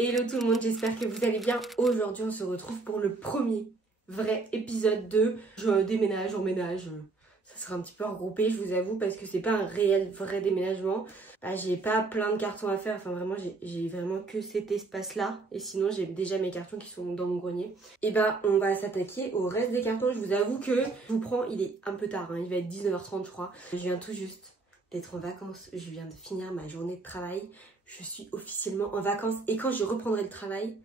Hello tout le monde, j'espère que vous allez bien. Aujourd'hui on se retrouve pour le premier vrai épisode de je déménage, emménage. Ça sera un petit peu regroupé, je vous avoue, parce que c'est pas un réel vrai déménagement. J'ai pas plein de cartons à faire, enfin vraiment j'ai vraiment que cet espace là. Et sinon j'ai déjà mes cartons qui sont dans mon grenier. Et on va s'attaquer au reste des cartons. Je vous avoue que je vous prends, il est un peu tard, hein, il va être 19h30 je crois. Je viens tout juste d'être en vacances, je viens de finir ma journée de travail. Je suis officiellement en vacances et quand je reprendrai le travail,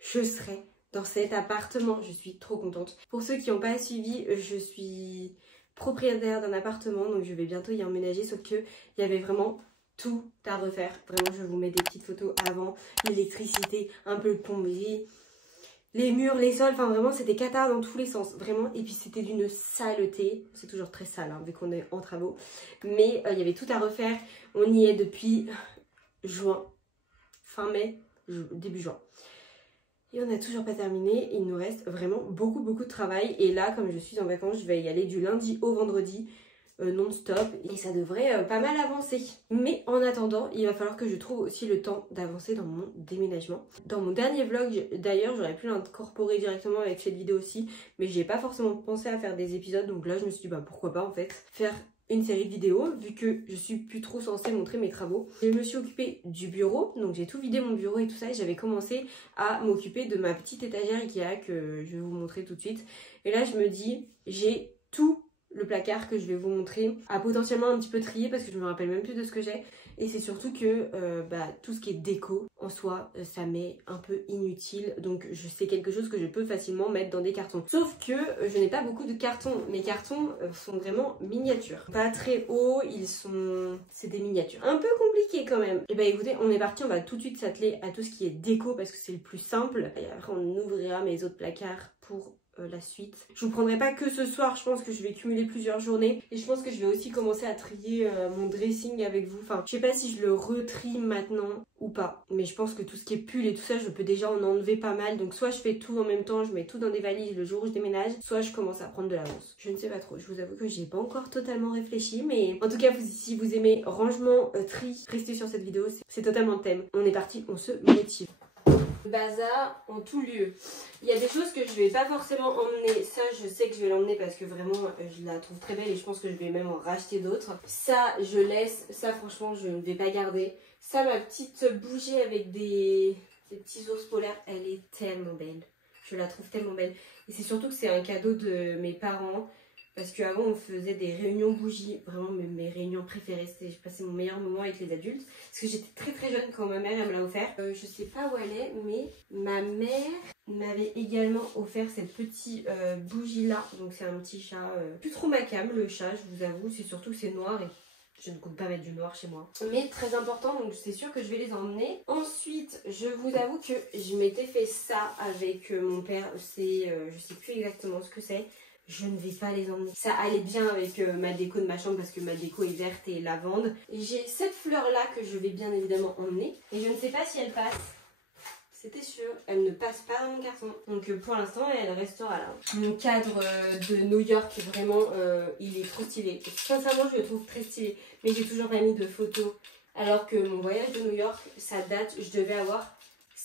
je serai dans cet appartement. Je suis trop contente. Pour ceux qui n'ont pas suivi, je suis propriétaire d'un appartement, donc je vais bientôt y emménager, sauf que il y avait vraiment tout à refaire. Vraiment, je vous mets des petites photos avant, l'électricité, un peu de plomberie, les murs, les sols, enfin vraiment c'était cata dans tous les sens, vraiment. Et puis c'était d'une saleté, c'est toujours très sale hein, vu qu'on est en travaux, mais il y avait tout à refaire. On y est depuis juin, fin mai, début juin. Et on n'a toujours pas terminé, il nous reste vraiment beaucoup de travail. Et là, comme je suis en vacances, je vais y aller du lundi au vendredi, non-stop. Et ça devrait pas mal avancer. Mais en attendant, il va falloir que je trouve aussi le temps d'avancer dans mon déménagement. Dans mon dernier vlog, d'ailleurs, j'aurais pu l'incorporer directement avec cette vidéo aussi. Mais j'ai pas forcément pensé à faire des épisodes. Donc là, je me suis dit, pourquoi pas en fait, faire une série de vidéos vu que je suis plus trop censée montrer mes travaux. Je me suis occupée du bureau, donc j'ai tout vidé mon bureau et tout ça, et j'avais commencé à m'occuper de ma petite étagère Ikea que je vais vous montrer tout de suite. Et là je me dis, j'ai tout le placard que je vais vous montrer à potentiellement un petit peu trier parce que je me rappelle même plus de ce que j'ai. Et c'est surtout que tout ce qui est déco en soi, ça m'est un peu inutile. Donc c'est quelque chose que je peux facilement mettre dans des cartons. Sauf que je n'ai pas beaucoup de cartons. Mes cartons sont vraiment miniatures. Pas très hauts, c'est des miniatures. Un peu compliqué quand même. Et écoutez, on est parti, on va tout de suite s'atteler à tout ce qui est déco parce que c'est le plus simple. Et après on ouvrira mes autres placards pour la suite. Je vous prendrai pas que ce soir, je pense que je vais cumuler plusieurs journées et je pense que je vais aussi commencer à trier mon dressing avec vous. Enfin, je sais pas si je le retrie maintenant ou pas, mais je pense que tout ce qui est pull et tout ça, je peux déjà en enlever pas mal. Donc soit je fais tout en même temps, je mets tout dans des valises le jour où je déménage, soit je commence à prendre de l'avance. Je ne sais pas trop, je vous avoue que j'ai pas encore totalement réfléchi, mais en tout cas, si vous aimez rangement, tri, restez sur cette vidéo, c'est totalement le thème. On est parti, on se motive. Bazar en tout lieu. Il y a des choses que je vais pas forcément emmener. Ça, je sais que je vais l'emmener parce que vraiment, je la trouve très belle et je pense que je vais même en racheter d'autres. Ça, je laisse. Ça, franchement, je ne vais pas garder. Ça, ma petite bougie avec des petits ours polaires, elle est tellement belle. Je la trouve tellement belle. Et c'est surtout que c'est un cadeau de mes parents. Parce qu'avant, on faisait des réunions bougies. Vraiment, mes réunions préférées. J'ai passé mon meilleur moment avec les adultes. Parce que j'étais très jeune quand ma mère elle me l'a offert. Je sais pas où elle est, mais ma mère m'avait également offert cette petite bougie-là. Donc, c'est un petit chat. Plus trop ma came, le chat, je vous avoue. C'est surtout que c'est noir et je ne compte pas mettre du noir chez moi. Mais très important, donc c'est sûr que je vais les emmener. Ensuite, je vous avoue que je m'étais fait ça avec mon père. C'est, je sais plus exactement ce que c'est. Je ne vais pas les emmener. Ça allait bien avec ma déco de ma chambre parce que ma déco est verte et lavande. J'ai cette fleur là que je vais bien évidemment emmener. Et je ne sais pas si elle passe. C'était sûr, elle ne passe pas dans mon carton. Donc pour l'instant, elle restera là. Mon cadre de New York, vraiment, il est trop stylé. Sincèrement, je le trouve très stylé. Mais j'ai toujours pas mis de photos. Alors que mon voyage de New York, ça date, je devais avoir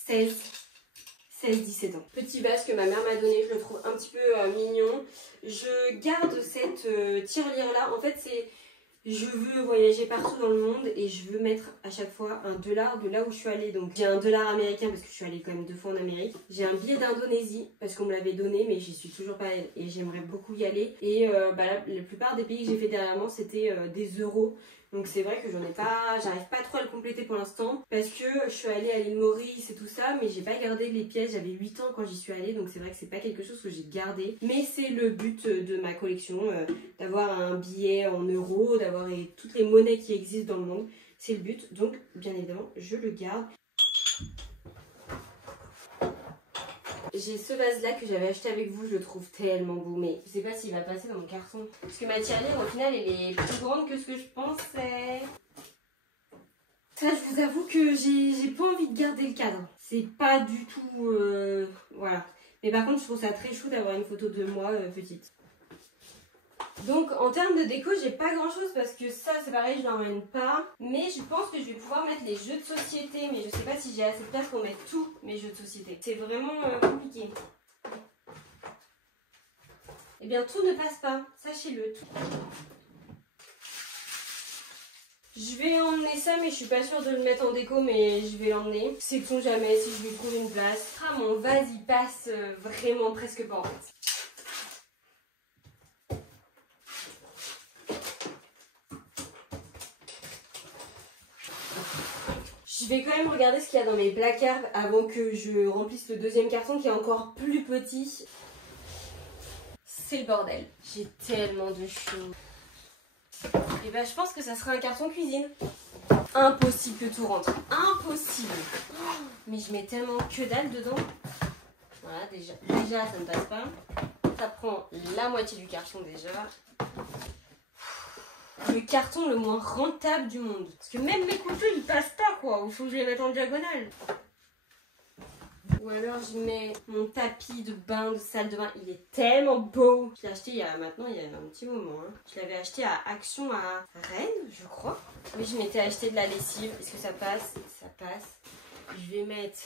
16-17 ans. Petit vase que ma mère m'a donné, je le trouve un petit peu mignon. Je garde cette tirelire là. En fait, c'est... Je veux voyager partout dans le monde et je veux mettre à chaque fois $1 de là où je suis allée. Donc j'ai $1 américain parce que je suis allée quand même 2 fois en Amérique. J'ai un billet d'Indonésie parce qu'on me l'avait donné mais j'y suis toujours pas allée et j'aimerais beaucoup y aller. Et la plupart des pays que j'ai fait dernièrement c'était des euros. Donc c'est vrai que j'arrive pas trop à le compléter pour l'instant parce que je suis allée à l'île Maurice et tout ça mais j'ai pas gardé les pièces, j'avais 8 ans quand j'y suis allée donc c'est vrai que c'est pas quelque chose que j'ai gardé. Mais c'est le but de ma collection, d'avoir un billet en euros, d'avoir toutes les monnaies qui existent dans le monde. C'est le but donc bien évidemment je le garde. J'ai ce vase là que j'avais acheté avec vous, je le trouve tellement beau, mais je sais pas s'il va passer dans mon carton. Parce que ma tirelire au final elle est plus grande que ce que je pensais. Ça je vous avoue que j'ai pas envie de garder le cadre. C'est pas du tout... voilà. Mais par contre je trouve ça très chou d'avoir une photo de moi petite. Donc en termes de déco, j'ai pas grand chose parce que ça c'est pareil, je l'emmène pas. Mais je pense que je vais pouvoir mettre les jeux de société, mais je sais pas si j'ai assez de place pour mettre tous mes jeux de société. C'est vraiment compliqué. Eh bien tout ne passe pas, sachez-le. Je vais emmener ça, mais je suis pas sûre de le mettre en déco, mais je vais l'emmener. Sait-on jamais si je lui trouve une place. Ah, mon vase il passe vraiment presque pas en fait. Je vais quand même regarder ce qu'il y a dans mes placards avant que je remplisse le deuxième carton qui est encore plus petit. C'est le bordel. J'ai tellement de choses. Et bah je pense que ça sera un carton cuisine. Impossible que tout rentre. Impossible. Mais je mets tellement que dalle dedans. Voilà, déjà ça ne passe pas. Ça prend la moitié du carton déjà. Le carton le moins rentable du monde. Parce que même mes couteaux ils passent pas quoi. Il faut que je les mette en diagonale. Ou alors je mets mon tapis de bain de salle de bain. Il est tellement beau. Je l'ai acheté il y a un petit moment. Hein. Je l'avais acheté à Action à Rennes, je crois. Oui, je m'étais acheté de la lessive. Est-ce que ça passe? Ça passe. Je vais mettre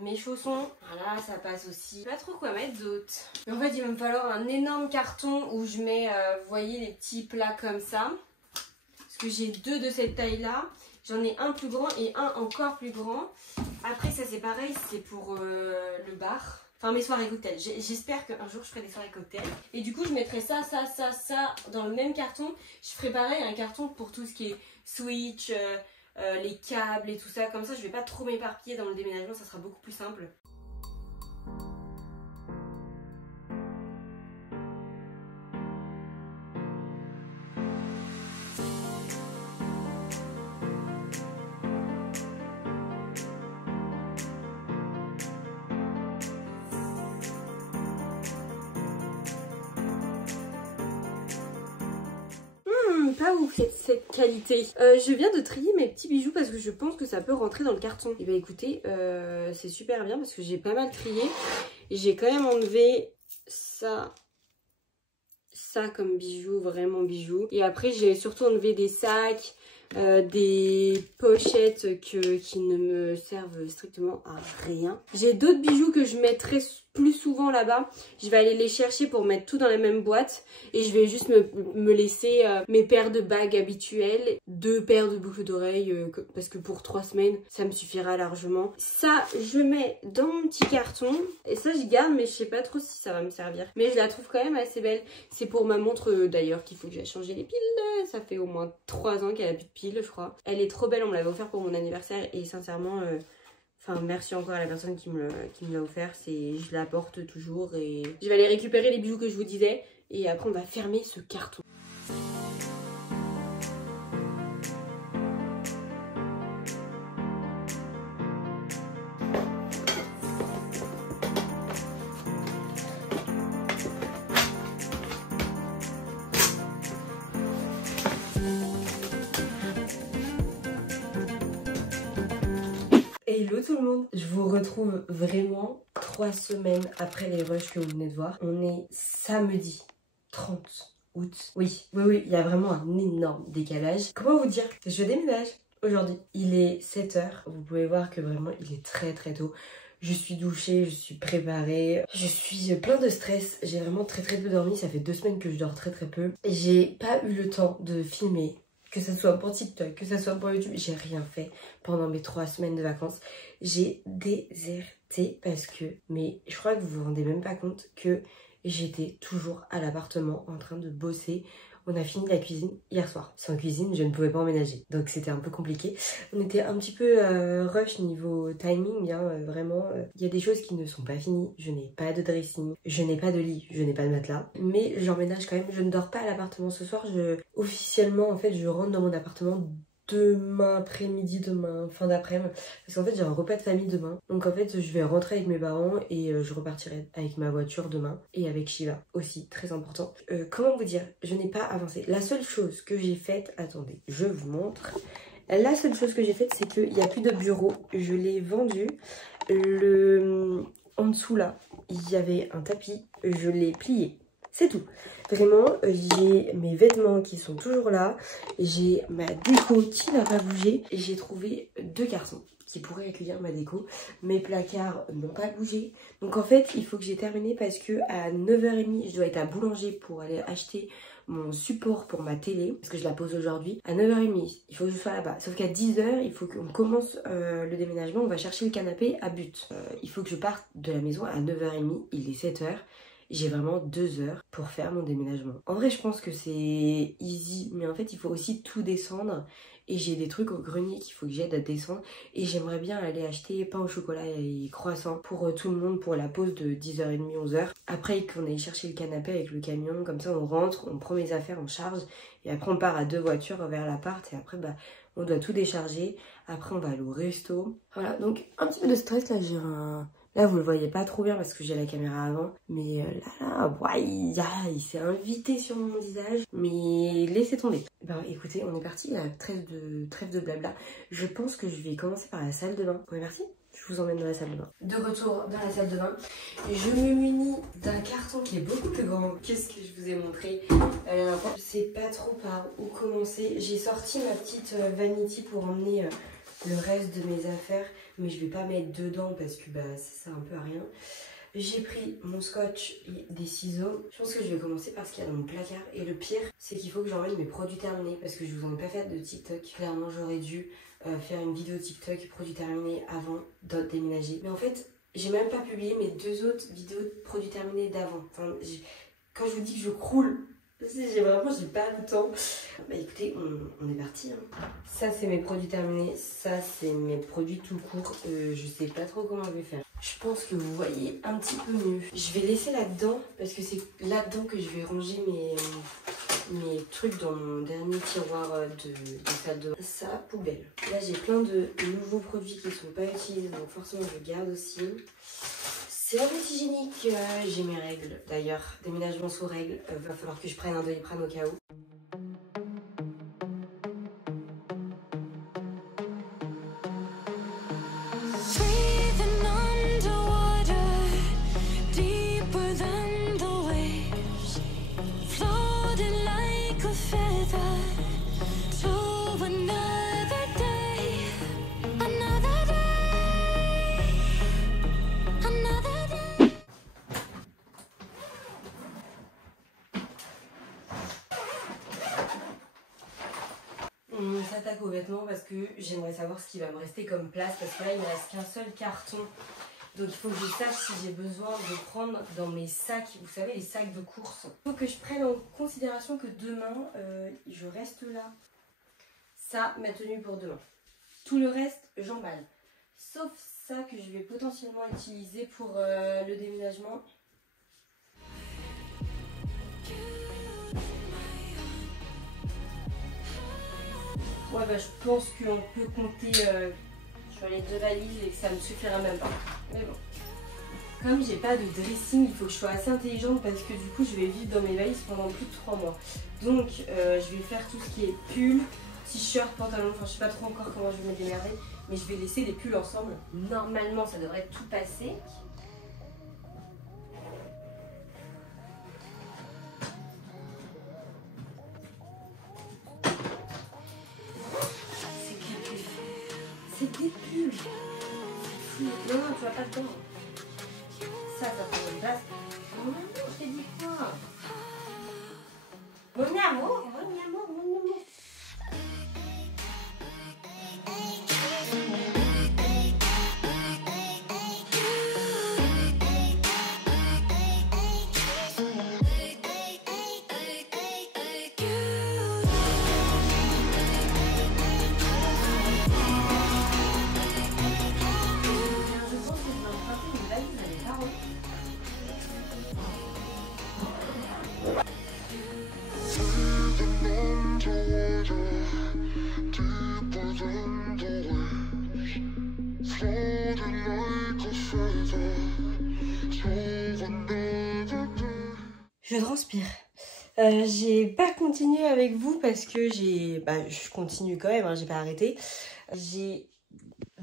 mes chaussons. Voilà, ça passe aussi. Pas trop quoi mettre d'autre. En fait, il va me falloir un énorme carton où je mets, vous voyez, les petits plats comme ça. Parce que j'ai deux de cette taille-là. J'en ai un plus grand et un encore plus grand. Après ça c'est pareil, c'est pour le bar. Enfin mes soirées cocktails. J'espère qu'un jour je ferai des soirées cocktails. Et du coup je mettrai ça dans le même carton. Je ferai pareil un carton pour tout ce qui est switch, les câbles et tout ça. Comme ça je vais pas trop m'éparpiller dans le déménagement, ça sera beaucoup plus simple. Pas ouf cette qualité. Je viens de trier mes petits bijoux parce que je pense que ça peut rentrer dans le carton. Et bah écoutez, c'est super bien parce que j'ai pas mal trié. J'ai quand même enlevé ça comme bijou, vraiment bijou. Et après j'ai surtout enlevé des sacs, des pochettes qui ne me servent strictement à rien. J'ai d'autres bijoux que je mettrai plus souvent là-bas. Je vais aller les chercher pour mettre tout dans la même boîte et je vais juste me laisser mes paires de bagues habituelles, 2 paires de boucles d'oreilles parce que pour 3 semaines ça me suffira largement. Ça je mets dans mon petit carton et ça je garde, mais je sais pas trop si ça va me servir, mais je la trouve quand même assez belle. C'est pour ma montre d'ailleurs qu'il faut que j'aille changer les piles. Ça fait au moins 3 ans qu'elle a plus de piles je crois. Elle est trop belle, on me l'avait offert pour mon anniversaire et sincèrement enfin, merci encore à la personne qui me l'a offert. Je la porte toujours et je vais aller récupérer les bijoux que je vous disais. Et après, on va fermer ce carton. Hello tout le monde, je vous retrouve vraiment 3 semaines après les rushs que vous venez de voir. On est samedi 30 août. Oui, il y a vraiment un énorme décalage. Comment vous dire? Je déménage aujourd'hui. Il est 7 h. Vous pouvez voir que vraiment il est très tôt. Je suis douchée, je suis préparée, je suis plein de stress. J'ai vraiment très peu dormi, ça fait 2 semaines que je dors très peu. J'ai pas eu le temps de filmer. Que ce soit pour TikTok, que ce soit pour YouTube, j'ai rien fait pendant mes 3 semaines de vacances. J'ai déserté parce que, mais je crois que vous vous rendez même pas compte que j'étais toujours à l'appartement en train de bosser. On a fini la cuisine hier soir. Sans cuisine, je ne pouvais pas emménager. Donc c'était un peu compliqué. On était un petit peu rush niveau timing. Hein, vraiment, il y a des choses qui ne sont pas finies. Je n'ai pas de dressing, je n'ai pas de lit, je n'ai pas de matelas. Mais j'emménage quand même. Je ne dors pas à l'appartement ce soir. Officiellement, en fait, je rentre dans mon appartement demain après-midi, demain fin d'après-midi, parce qu'en fait j'ai un repas de famille demain, donc en fait je vais rentrer avec mes parents et je repartirai avec ma voiture demain et avec Shiva aussi, très important. Comment vous dire, je n'ai pas avancé. La seule chose que j'ai faite, attendez, je vous montre. La seule chose que j'ai faite, c'est qu'il n'y a plus de bureau, je l'ai vendu. En dessous là, il y avait un tapis, je l'ai plié. C'est tout. Vraiment, j'ai mes vêtements qui sont toujours là. J'ai ma déco qui n'a pas bougé. J'ai trouvé 2 cartons qui pourraient accueillir ma déco. Mes placards n'ont pas bougé. Donc en fait, il faut que j'ai terminé parce que à 9h30, je dois être à Boulanger pour aller acheter mon support pour ma télé, parce que je la pose aujourd'hui. À 9h30, il faut que je sois là-bas. Sauf qu'à 10h, il faut qu'on commence le déménagement. On va chercher le canapé à But. Il faut que je parte de la maison à 9h30. Il est 7h. J'ai vraiment 2 heures pour faire mon déménagement. En vrai, je pense que c'est easy, mais en fait, il faut aussi tout descendre. Et j'ai des trucs au grenier qu'il faut que j'aide à descendre. Et j'aimerais bien aller acheter pain au chocolat et croissants pour tout le monde pour la pause de 10h30, 11h. Après qu'on aille chercher le canapé avec le camion, comme ça on rentre, on prend mes affaires, on charge. Et après on part à 2 voitures vers l'appart. Et après on doit tout décharger. Après on va aller au resto. Voilà, donc un petit peu de stress là, j'ai un... Là, vous le voyez pas trop bien parce que j'ai la caméra avant. Mais ouais, il s'est invité sur mon visage. Mais laissez tomber. Ben écoutez, on est parti, la trêve de blabla. Je pense que je vais commencer par la salle de bain. On est parti ? Je vous emmène dans la salle de bain. De retour dans la salle de bain. Je me munis d'un carton qui est beaucoup plus grand que ce que je vous ai montré la dernière fois. Je sais pas trop par où commencer. J'ai sorti ma petite vanity pour emmener le reste de mes affaires. Mais je vais pas mettre dedans parce que ça sert un peu à rien. J'ai pris mon scotch et des ciseaux. Je pense que je vais commencer par ce qu'il y a dans mon placard. Et le pire, c'est qu'il faut que j'emmène mes produits terminés parce que je vous en ai pas fait de TikTok. Clairement, j'aurais dû faire une vidéo TikTok produits terminés avant de déménager. Mais en fait, j'ai même pas publié mes 2 autres vidéos de produits terminés d'avant. Enfin, quand je vous dis que je croule, j'ai pas le temps. Bah écoutez, on est parti. Hein. Ça c'est mes produits terminés, ça c'est mes produits tout court. Je sais pas trop comment je vais faire. Je pense que vous voyez un petit peu mieux. Je vais laisser là-dedans parce que c'est là-dedans que je vais ranger mes trucs dans mon dernier tiroir de salle de bain. Ça, poubelle. Là j'ai plein de nouveaux produits qui sont pas utilisés, donc forcément je garde aussi. Serviette hygiénique, j'ai mes règles d'ailleurs, déménagement sous règles, va falloir que je prenne un Doliprane au cas où. On s'attaque aux vêtements parce que j'aimerais savoir ce qui va me rester comme place parce que là il me reste qu'un seul carton, donc il faut que je sache si j'ai besoin de prendre dans mes sacs, vous savez les sacs de course. Il faut que je prenne en considération que demain je reste là. Ça, ma tenue pour demain. Tout le reste j'emballe, sauf ça que je vais potentiellement utiliser pour le déménagement. Ouais je pense qu'on peut compter sur les 2 valises et que ça me suffira même pas. Mais bon. Comme j'ai pas de dressing, il faut que je sois assez intelligente parce que du coup je vais vivre dans mes valises pendant plus de 3 mois. Donc je vais faire tout ce qui est pull, t-shirt, pantalon, enfin je sais pas trop encore comment je vais me démerder. Mais je vais laisser les pulls ensemble. Normalement ça devrait tout passer. C'est des pulls. Non, tu vas pas le temps. Ça prend une place. Oh non, je t'ai dit quoi? Mon amour, mon amour, mon amour. Je transpire. J'ai pas continué avec vous parce que je continue quand même, hein, j'ai pas arrêté. J'ai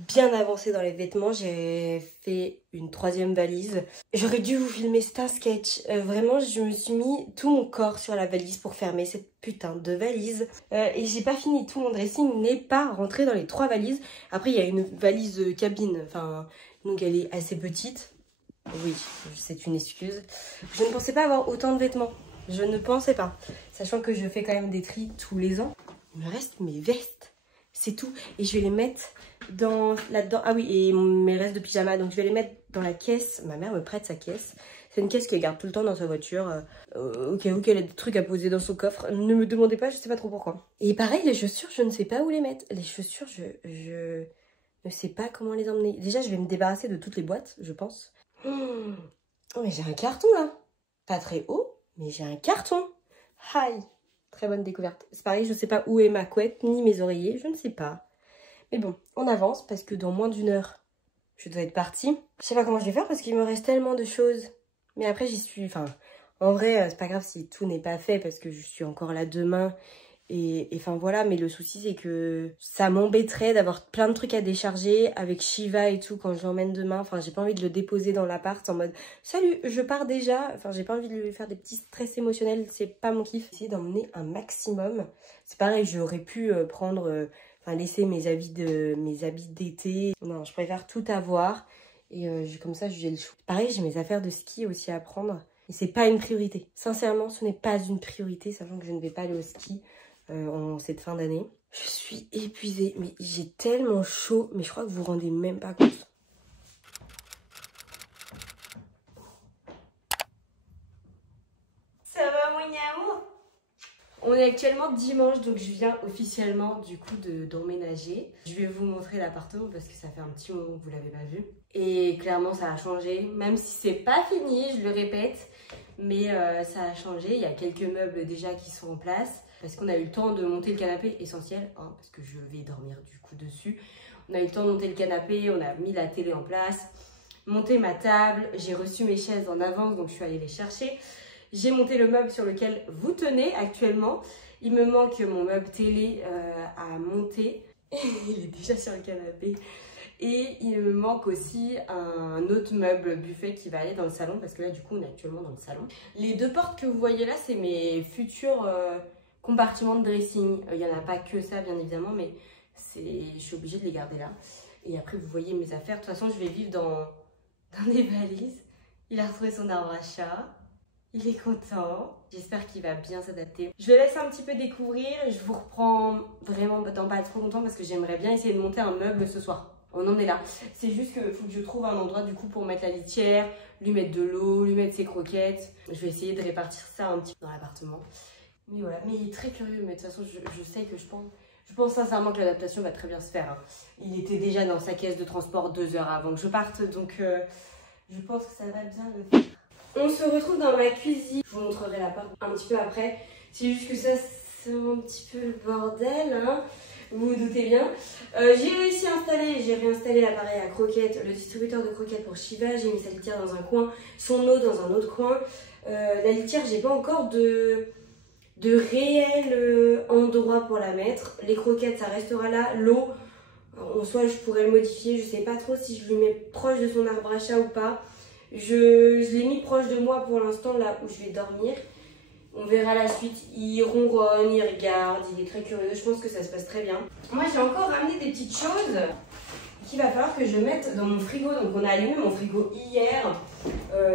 bien avancée dans les vêtements. J'ai fait une 3e valise. J'aurais dû vous filmer, c'est un sketch. Vraiment, je me suis mis tout mon corps sur la valise pour fermer cette putain de valise. Et j'ai pas fini. Tout mon dressing n'est pas rentré dans les 3 valises. Après, il y a une valise cabine. Enfin, donc elle est assez petite. Oui, c'est une excuse. Je ne pensais pas avoir autant de vêtements. Je ne pensais pas. Sachant que je fais quand même des tris tous les ans. Il me reste mes vestes. C'est tout. Et je vais les mettre là-dedans. Ah oui, et mes restes de pyjama. Donc je vais les mettre dans la caisse. Ma mère me prête sa caisse. C'est une caisse qu'elle garde tout le temps dans sa voiture. Au cas où elle a des trucs à poser dans son coffre. Ne me demandez pas, je sais pas trop pourquoi. Et pareil, les chaussures, je ne sais pas où les mettre. Les chaussures, je ne sais pas comment les emmener. Déjà, je vais me débarrasser de toutes les boîtes, je pense. Oh, mais j'ai un carton là. Pas très haut, mais j'ai un carton. Aïe. Très bonne découverte. C'est pareil, je ne sais pas où est ma couette, ni mes oreillers, je ne sais pas. Mais bon, on avance parce que dans moins d'1 heure, je dois être partie. Je sais pas comment je vais faire parce qu'il me reste tellement de choses. Mais après, j'y suis... Enfin, en vrai, c'est pas grave si tout n'est pas fait parce que je suis encore là demain. Et enfin voilà, mais le souci c'est que ça m'embêterait d'avoir plein de trucs à décharger avec Shiva et tout quand je l'emmène demain. Enfin, j'ai pas envie de le déposer dans l'appart en mode salut, je pars déjà. Enfin, j'ai pas envie de lui faire des petits stress émotionnels, c'est pas mon kiff. Essayer d'emmener un maximum. C'est pareil, j'aurais pu prendre, enfin laisser mes habits d'été. Non, je préfère tout avoir et comme ça j'ai le choix. Pareil, j'ai mes affaires de ski aussi à prendre. Et c'est pas une priorité. Sincèrement, ce n'est pas une priorité, sachant que je ne vais pas aller au ski. En cette fin d'année. Je suis épuisée, mais j'ai tellement chaud, mais je crois que vous vous rendez même pas compte. Ça va mon amour? On est actuellement dimanche, donc je viens officiellement du coup d'emménager. Je vais vous montrer l'appartement parce que ça fait un petit moment que vous l'avez pas vu. Et clairement ça a changé, même si c'est pas fini, je le répète. Mais ça a changé, il y a quelques meubles déjà qui sont en place. Parce qu'on a eu le temps de monter le canapé, essentiel, hein, parce que je vais dormir du coup dessus. On a eu le temps de monter le canapé, on a mis la télé en place, monté ma table, j'ai reçu mes chaises en avance, donc je suis allée les chercher. J'ai monté le meuble sur lequel vous tenez actuellement. Il me manque mon meuble télé à monter. Il est déjà sur le canapé. Et il me manque aussi un autre meuble buffet qui va aller dans le salon, parce que là du coup on est actuellement dans le salon. Les 2 portes que vous voyez là, c'est mes futurs... compartiment de dressing. Il n'y en a pas que ça bien évidemment, mais je suis obligée de les garder là. Et après vous voyez mes affaires. De toute façon je vais vivre dans des valises. Il a retrouvé son arbre à chat. Il est content. J'espère qu'il va bien s'adapter. Je le laisse un petit peu découvrir. Je vous reprends vraiment dans pas trop longtemps parce que j'aimerais bien essayer de monter un meuble ce soir. On en est là. C'est juste qu'il faut que je trouve un endroit du coup pour mettre la litière, lui mettre de l'eau, lui mettre ses croquettes. Je vais essayer de répartir ça un petit peu dans l'appartement. Mais voilà, mais il est très curieux, mais de toute façon, je sais que je pense sincèrement que l'adaptation va très bien se faire. Hein. Il était déjà dans sa caisse de transport 2 heures avant que je parte, donc je pense que ça va bien le faire. On se retrouve dans ma cuisine. Je vous montrerai l'appart un petit peu après. C'est juste que ça, c'est un petit peu le bordel, hein. Vous vous doutez bien. J'ai réussi à installer, j'ai réinstallé l'appareil à croquettes, le distributeur de croquettes pour Shiva. J'ai mis sa litière dans un coin, son eau dans un autre coin. La litière, j'ai pas encore de réel endroit pour la mettre. Les croquettes, ça restera là. L'eau, en soi, je pourrais le modifier. Je sais pas trop si je le mets proche de son arbre à chat ou pas. Je l'ai mis proche de moi pour l'instant, là où je vais dormir. On verra la suite. Il ronronne, il regarde, il est très curieux. Je pense que ça se passe très bien. Moi, j'ai encore ramené des petites choses qu'il va falloir que je mette dans mon frigo. Donc, on a allumé mon frigo hier.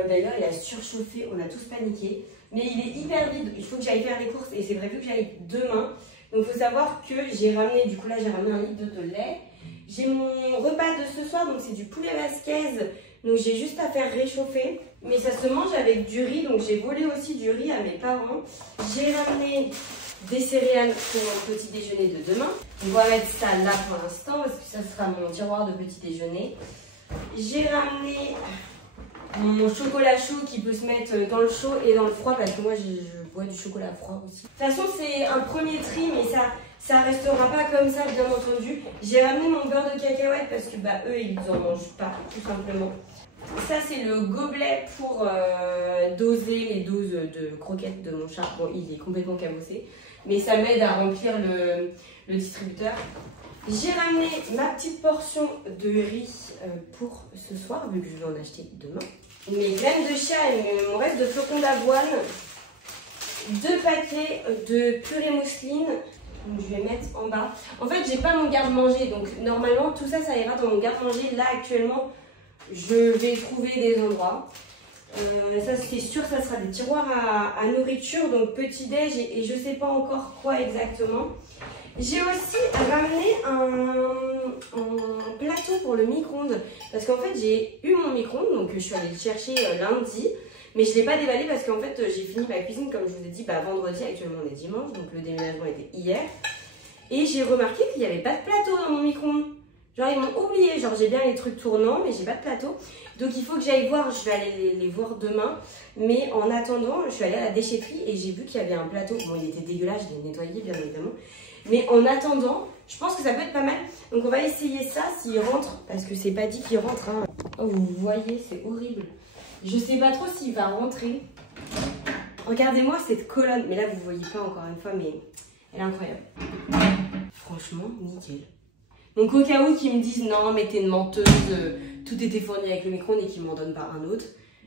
D'ailleurs, il a surchauffé. On a tous paniqué. Mais il est hyper vide. Il faut que j'aille faire les courses. Et c'est prévu que j'aille demain. Donc, il faut savoir que j'ai ramené... Du coup, là, j'ai ramené 1 litre de lait. J'ai mon repas de ce soir. Donc, c'est du poulet basquaise. Donc, j'ai juste à faire réchauffer. Mais ça se mange avec du riz. Donc, j'ai volé aussi du riz à mes parents. J'ai ramené des céréales pour mon petit déjeuner de demain. On va mettre ça là pour l'instant parce que ça sera mon tiroir de petit déjeuner. J'ai ramené mon chocolat chaud qui peut se mettre dans le chaud et dans le froid parce que moi je bois du chocolat froid aussi. De toute façon c'est un premier tri mais ça restera pas comme ça bien entendu. J'ai ramené mon beurre de cacahuète parce que bah eux ils en mangent pas tout simplement. Ça c'est le gobelet pour doser les doses de croquettes de mon chat. Bon il est complètement cabossé mais ça m'aide à remplir le distributeur. J'ai ramené ma petite portion de riz pour ce soir, vu que je vais en acheter demain. Mes graines de chia et mon reste de flocons d'avoine. 2 paquets de purée mousseline. Donc je vais mettre en bas. En fait, j'ai pas mon garde-manger, donc normalement tout ça, ça ira dans mon garde-manger. Là, actuellement, je vais trouver des endroits. Ça, c'est sûr, ça sera des tiroirs à nourriture, donc petit-déj et je sais pas encore quoi exactement. J'ai aussi ramené un plateau pour le micro-ondes parce qu'en fait, j'ai eu mon micro-ondes, donc je suis allée le chercher lundi. Mais je ne l'ai pas déballé parce qu'en fait, j'ai fini ma cuisine, comme je vous ai dit, vendredi. Actuellement, on est dimanche, donc le déménagement était hier. Et j'ai remarqué qu'il n'y avait pas de plateau dans mon micro-ondes. Genre, ils m'ont oublié. Genre, j'ai bien les trucs tournants, mais j'ai pas de plateau. Donc, il faut que j'aille voir. Je vais aller les voir demain. Mais en attendant, je suis allée à la déchetterie et j'ai vu qu'il y avait un plateau. Bon, il était dégueulasse, je l'ai nettoyé, bien évidemment. Mais en attendant, je pense que ça peut être pas mal. Donc, on va essayer ça s'il rentre. Parce que c'est pas dit qu'il rentre. Hein. Oh, vous voyez, c'est horrible. Je sais pas trop s'il va rentrer. Regardez-moi cette colonne. Mais là, vous voyez pas encore une fois, mais elle est incroyable. Franchement, nickel. Donc au cas où qu'ils me disent non, mais t'es une menteuse, tout était fourni avec le micro-ondes et qu'ils m'en donnent pas un autre,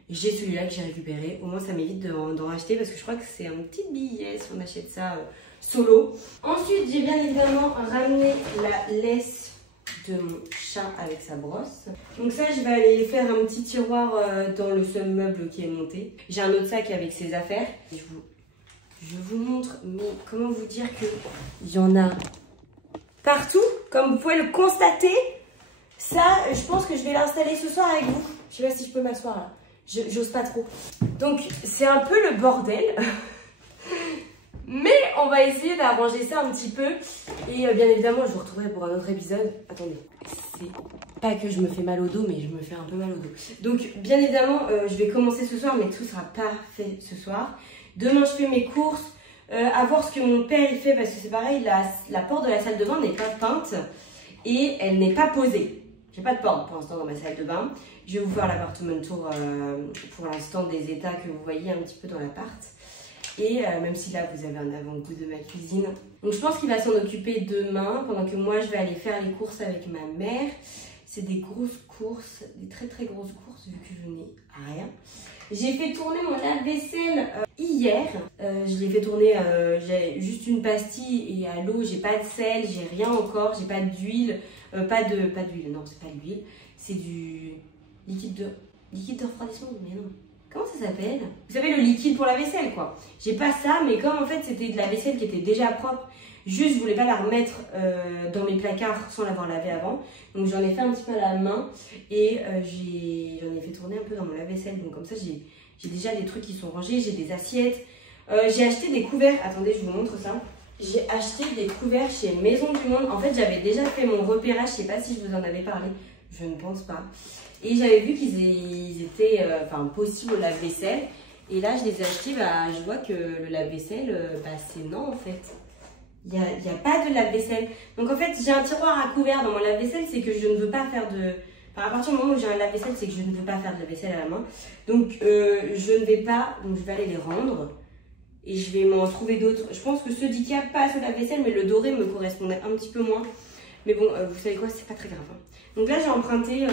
j'ai celui-là que j'ai récupéré. Au moins, ça m'évite d'en racheter parce que je crois que c'est un petit billet si on achète ça solo. Ensuite, j'ai bien évidemment ramené la laisse de mon chat avec sa brosse. Donc ça, je vais aller faire un petit tiroir dans le seul meuble qui est monté. J'ai un autre sac avec ses affaires. Et je vous montre, mais comment vous dire que il y en a partout, comme vous pouvez le constater. Ça, je pense que je vais l'installer ce soir avec vous. Je sais pas si je peux m'asseoir là. J'ose pas trop. Donc, c'est un peu le bordel. Mais on va essayer d'arranger ça un petit peu. Et bien évidemment, je vous retrouverai pour un autre épisode. Attendez, c'est pas que je me fais mal au dos, mais je me fais un peu mal au dos. Donc, bien évidemment, je vais commencer ce soir, mais tout sera pas fait ce soir. Demain, je fais mes courses. À voir ce que mon père il fait, parce que c'est pareil, la porte de la salle de bain n'est pas peinte et elle n'est pas posée. J'ai pas de porte pour l'instant dans ma salle de bain. Je vais vous faire l'appartement tour pour l'instant des états que vous voyez un petit peu dans l'appart. Et même si là vous avez un avant-goût de ma cuisine. Donc je pense qu'il va s'en occuper demain pendant que moi je vais aller faire les courses avec ma mère. C'est des grosses courses, des très très grosses courses vu que je n'ai rien. J'ai fait tourner mon lave-vaisselle hier. Je l'ai fait tourner, j'ai juste une pastille et à l'eau, j'ai pas de sel, j'ai rien encore, j'ai pas d'huile, pas d'huile, non c'est pas de l'huile, c'est du liquide de refroidissement, mais non. Comment ça s'appelle? Vous savez, le liquide pour la vaisselle quoi. J'ai pas ça, mais comme en fait c'était de la vaisselle qui était déjà propre, juste je voulais pas la remettre dans mes placards sans l'avoir lavée avant. Donc j'en ai fait un petit peu à la main et j'en ai fait tourner un peu dans mon lave-vaisselle. Donc comme ça j'ai déjà des trucs qui sont rangés, j'ai des assiettes. J'ai acheté des couverts, attendez je vous montre ça. J'ai acheté des couverts chez Maison du Monde. En fait j'avais déjà fait mon repérage, je sais pas si je vous en avais parlé, je ne pense pas. Et j'avais vu qu'ils étaient possibles au lave-vaisselle. Et là je les ai achetés, je vois que le lave-vaisselle, c'est non en fait. Il n'y a pas de lave-vaisselle. Donc en fait, j'ai un tiroir à couvert dans mon lave-vaisselle, c'est que je ne veux pas faire de... Enfin, à partir du moment où j'ai un lave-vaisselle, c'est que je ne veux pas faire de lave-vaisselle à la main. Donc je ne vais pas... Donc je vais aller les rendre. Et je vais m'en trouver d'autres. Je pense que ceux d'Ikea passent au lave-vaisselle, mais le doré me correspondait un petit peu moins. Mais bon, vous savez quoi, c'est pas très grave. Hein. Donc là, j'ai emprunté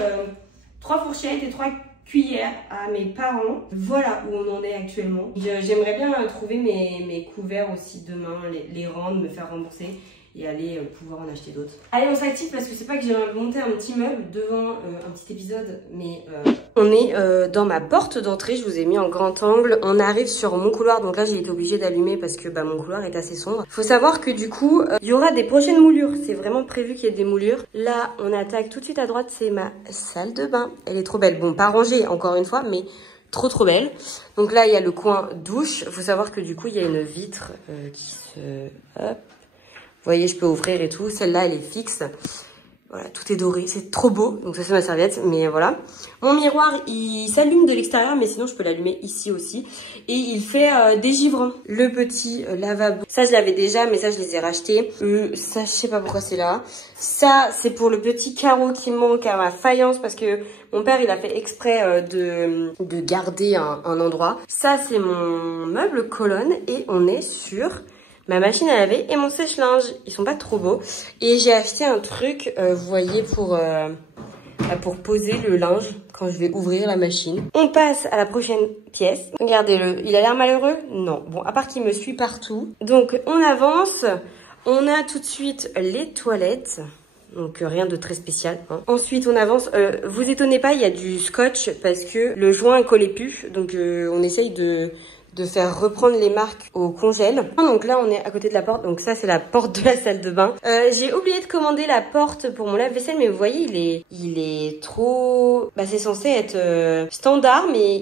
3 fourchettes et 3 cuillères à mes parents. Voilà où on en est actuellement. J'aimerais bien trouver mes couverts aussi demain, les rendre, me faire rembourser et aller pouvoir en acheter d'autres. Allez, on s'active parce que c'est pas que j'ai monté un petit meuble devant un petit épisode, mais on est dans ma porte d'entrée, je vous ai mis en grand angle. On arrive sur mon couloir, donc là j'ai été obligée d'allumer parce que mon couloir est assez sombre. Faut savoir que du coup, il y aura des prochaines moulures, c'est vraiment prévu qu'il y ait des moulures. Là, on attaque tout de suite à droite, c'est ma salle de bain. Elle est trop belle, bon pas rangée encore une fois, mais trop belle. Donc là, il y a le coin douche. Faut savoir que du coup, il y a une vitre qui se... Hop. Vous voyez, je peux ouvrir et tout. Celle-là, elle est fixe. Voilà, tout est doré. C'est trop beau. Donc ça, c'est ma serviette. Mais voilà. Mon miroir, il s'allume de l'extérieur. Mais sinon, je peux l'allumer ici aussi. Et il fait des givrants. Le petit lavabo. Ça, je l'avais déjà. Mais ça, je les ai rachetés. Ça, je sais pas pourquoi c'est là. Ça, c'est pour le petit carreau qui manque à ma faïence. Parce que mon père, il a fait exprès de garder un endroit. Ça, c'est mon meuble colonne. Et on est sur... ma machine à laver et mon sèche-linge. Ils sont pas trop beaux. Et j'ai acheté un truc, vous voyez, pour poser le linge quand je vais ouvrir la machine. On passe à la prochaine pièce. Regardez-le, il a l'air malheureux? Non. Bon, à part qu'il me suit partout. Donc, on avance. On a tout de suite les toilettes. Donc rien de très spécial. Hein. Ensuite on avance. Vous étonnez pas, il y a du scotch parce que le joint est collé plus. Donc on essaye de faire reprendre les marques au congèle. Donc là on est à côté de la porte. Donc ça c'est la porte de la salle de bain. J'ai oublié de commander la porte pour mon lave-vaisselle. Mais vous voyez il est trop... Bah c'est censé être standard mais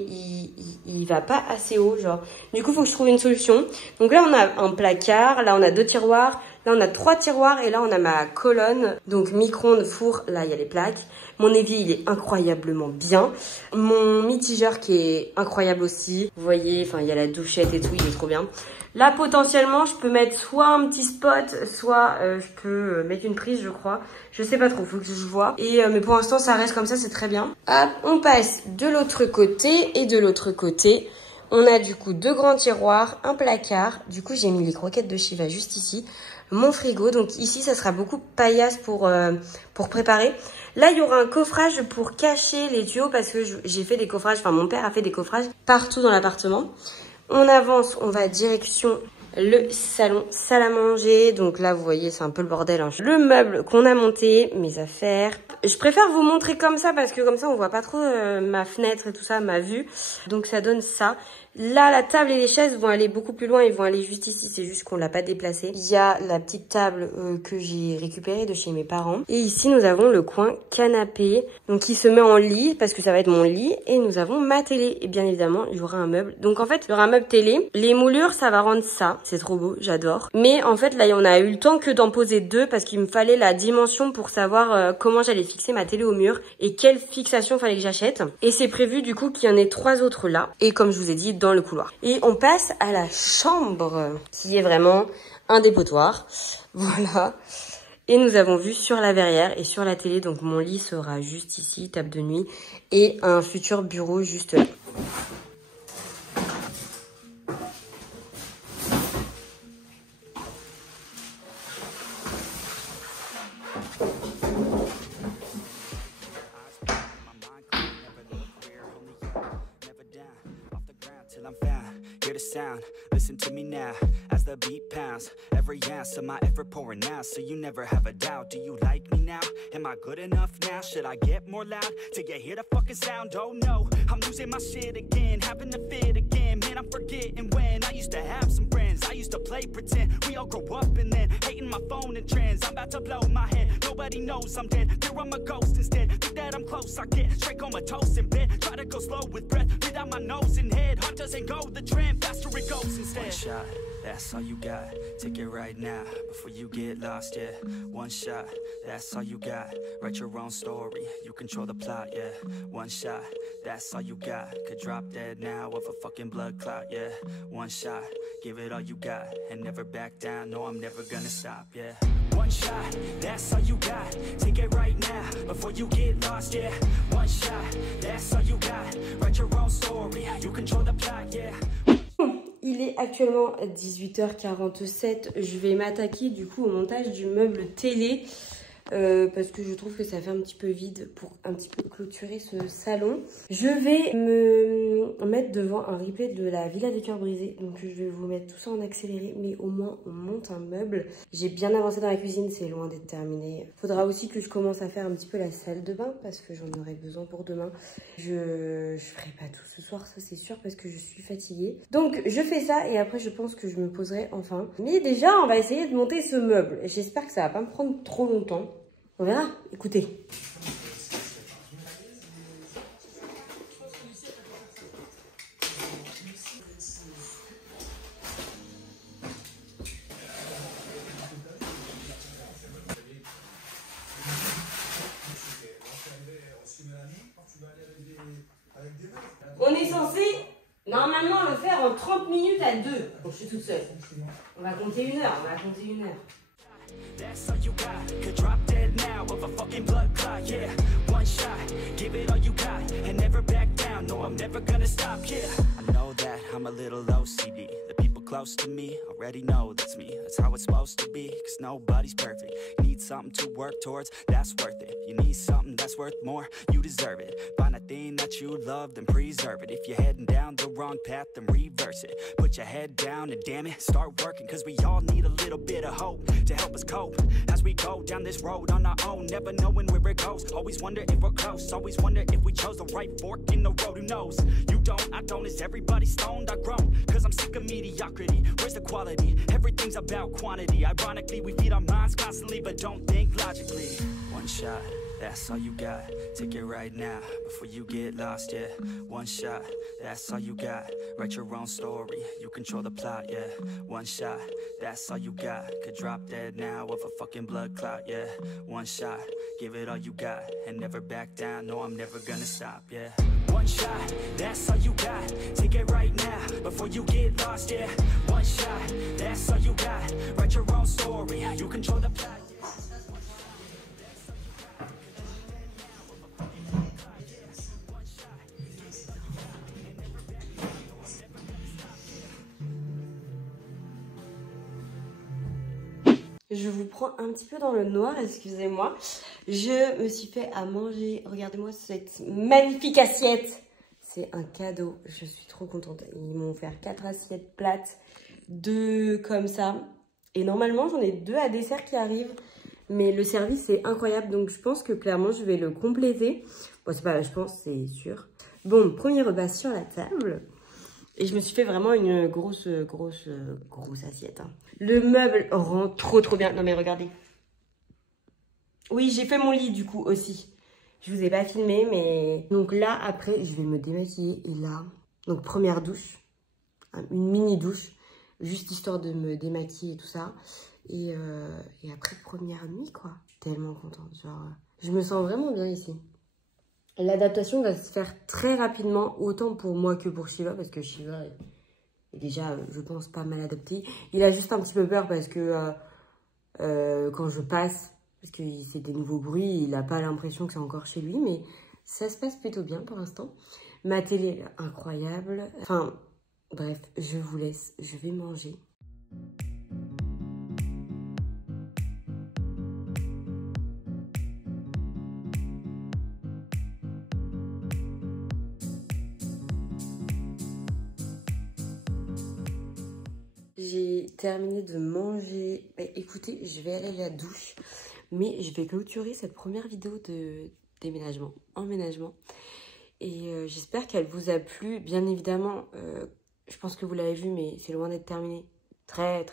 il va pas assez haut genre. Du coup faut que je trouve une solution. Donc là on a un placard. Là on a 2 tiroirs. Là, on a 3 tiroirs et là, on a ma colonne. Donc, micro-ondes, four. Là, il y a les plaques. Mon évier, il est incroyablement bien. Mon mitigeur qui est incroyable aussi. Vous voyez, enfin, il y a la douchette et tout. Il est trop bien. Là, potentiellement, je peux mettre soit un petit spot, soit je peux mettre une prise, je crois. Je sais pas trop, faut que je vois. Et mais pour l'instant, ça reste comme ça, c'est très bien. Hop, on passe de l'autre côté. Et de l'autre côté, on a du coup 2 grands tiroirs, un placard. Du coup, j'ai mis les croquettes de Shiva juste ici. Mon frigo, donc ici ça sera beaucoup paillasse pour préparer. Là il y aura un coffrage pour cacher les tuyaux parce que j'ai fait des coffrages, enfin mon père a fait des coffrages partout dans l'appartement. On avance, on va direction le salon, salle à manger. Donc là vous voyez c'est un peu le bordel, hein. Le meuble qu'on a monté, mes affaires. Je préfère vous montrer comme ça parce que comme ça on voit pas trop ma fenêtre et tout ça, ma vue. Donc ça donne ça. Là, la table et les chaises vont aller beaucoup plus loin. Ils vont aller juste ici. C'est juste qu'on l'a pas déplacé. Il y a la petite table que j'ai récupérée de chez mes parents. Et ici, nous avons le coin canapé. Donc, qui se met en lit parce que ça va être mon lit. Et nous avons ma télé. Et bien évidemment, il y aura un meuble. Donc, en fait, il y aura un meuble télé. Les moulures, ça va rendre ça. C'est trop beau. J'adore. Mais en fait, là, on a eu le temps que d'en poser 2 parce qu'il me fallait la dimension pour savoir comment j'allais fixer ma télé au mur et quelle fixation fallait que j'achète. Et c'est prévu du coup qu'il y en ait 3 autres là. Et comme je vous ai dit, dans le couloir. Et on passe à la chambre qui est vraiment un dépotoir. Voilà. Et nous avons vu sur la verrière et sur la télé. Donc mon lit sera juste ici, table de nuit. Et un futur bureau juste là. Sound, listen to me now as the beat pounds every ounce of my effort pouring out so you never have a doubt. Do you like me now? Am I good enough now? Should I get more loud to get hear the fucking sound? Oh no, I'm losing my shit again, having a fit again. Man, I'm forgetting when I used to have some friends. I used to play pretend we all grow up and then hating my phone and trends. I'm about to blow my head, nobody knows I'm dead. Here I'm a ghost instead, think that I'm close, I get straight comatose in bed. Try to go slow with breath, breathe out my nose and head. Heart doesn't go the trend, faster it goes instead. One shot, that's all you got, take it right now before you get lost, yeah. One shot, that's all you got, write your own story, you control the plot, yeah. One shot, that's all you got, could drop dead now of a fucking blood clot, yeah. One shot, give it all you got, and never back down, no I'm never gonna stop, yeah. One shot, that's all you got, take it right now before you get lost, yeah. One shot, that's all you got, write your own story, you control the plot, yeah. Il est actuellement 18h47. Je vais m'attaquer du coup au montage du meuble télé. Parce que je trouve que ça fait un petit peu vide pour un petit peu clôturer ce salon. Je vais me mettre devant un replay de la Villa des Cœurs Brisés. Donc je vais vous mettre tout ça en accéléré, mais au moins on monte un meuble. J'ai bien avancé dans la cuisine, c'est loin d'être terminé. Faudra aussi que je commence à faire un petit peu la salle de bain parce que j'en aurai besoin pour demain. Je ferai pas tout ce soir, ça c'est sûr, parce que je suis fatiguée. Donc je fais ça et après je pense que je me poserai enfin. Mais déjà on va essayer de monter ce meuble. J'espère que ça va pas me prendre trop longtemps. On verra, écoutez. On est censé normalement le faire en 30 minutes à 2. Bon, je suis toute seule. On va compter 1 heure, That's all you got, could drop dead now of a fucking blood clot, yeah. One shot, give it all you got, and never back down, no I'm never gonna stop, yeah. I know that I'm a little OCD, the people close to me, already know that's me. That's how it's supposed to be, cause nobody's perfect. You need something to work towards, that's worth it. You need something that's worth more, you deserve it. Find a thing that you love, then preserve it. If you're heading down the wrong path, then reverse it. Put your head down and damn it, start working. Cause we all need a little bit of hope to help us cope as we go down this road on our own, never knowing where it goes. Always wonder if we're close, always wonder if we chose the right fork in the road. Who knows? You don't, I don't, is everybody stoned? I've grown, cause I'm sick of mediocrity. Where's the quality? Everything's about quantity. Ironically, we feed our minds constantly, but don't think logically. One shot, that's all you got. Take it right now, before you get lost, yeah. One shot, that's all you got. Write your own story, you control the plot, yeah. One shot, that's all you got. Could drop dead now of a fucking blood clot, yeah. One shot, give it all you got. And never back down, no, I'm never gonna stop, yeah. One shot, that's all you got. Take it right now, before you get lost, yeah. One shot, that's all you got. Write your own story, you control the plot. Je vous prends un petit peu dans le noir, excusez-moi. Je me suis fait à manger. Regardez-moi cette magnifique assiette. C'est un cadeau. Je suis trop contente. Ils m'ont offert 4 assiettes plates. 2 comme ça. Et normalement, j'en ai 2 à dessert qui arrivent. Mais le service est incroyable. Donc, je pense que clairement, je vais le compléter. Bon, c'est pas, je pense, c'est sûr. Bon, premier repas sur la table. Et je me suis fait vraiment une grosse assiette. Hein. Le meuble rend trop bien. Non mais regardez. Oui, j'ai fait mon lit du coup aussi. Je vous ai pas filmé mais... Donc là, après, je vais me démaquiller. Et là, donc première douche. Une mini douche. Juste histoire de me démaquiller et tout ça. Et après, première nuit quoi. Je suis tellement contente. Genre, je me sens vraiment bien ici. L'adaptation va se faire très rapidement, autant pour moi que pour Shiva, parce que Shiva est déjà, je pense, pas mal adapté. Il a juste un petit peu peur parce que quand je passe, parce que c'est des nouveaux bruits, il n'a pas l'impression que c'est encore chez lui, mais ça se passe plutôt bien pour l'instant. Ma télé est incroyable. Enfin, bref, je vous laisse, je vais manger. J'ai terminé de manger. Bah, écoutez, je vais aller à la douche. Mais je vais clôturer cette première vidéo de déménagement, emménagement. Et j'espère qu'elle vous a plu. Bien évidemment, je pense que vous l'avez vu, mais c'est loin d'être terminé. Très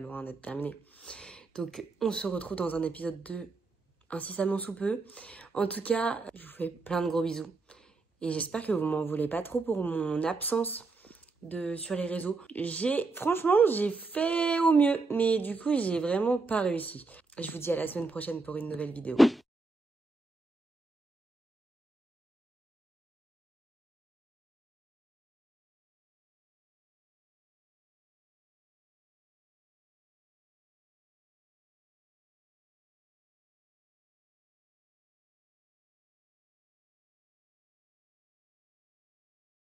loin d'être terminé. Donc, on se retrouve dans un épisode 2 incessamment sous peu. En tout cas, je vous fais plein de gros bisous. Et j'espère que vous m'en voulez pas trop pour mon absence sur les réseaux. Franchement, j'ai fait au mieux, mais du coup, j'ai vraiment pas réussi. Je vous dis à la semaine prochaine pour une nouvelle vidéo.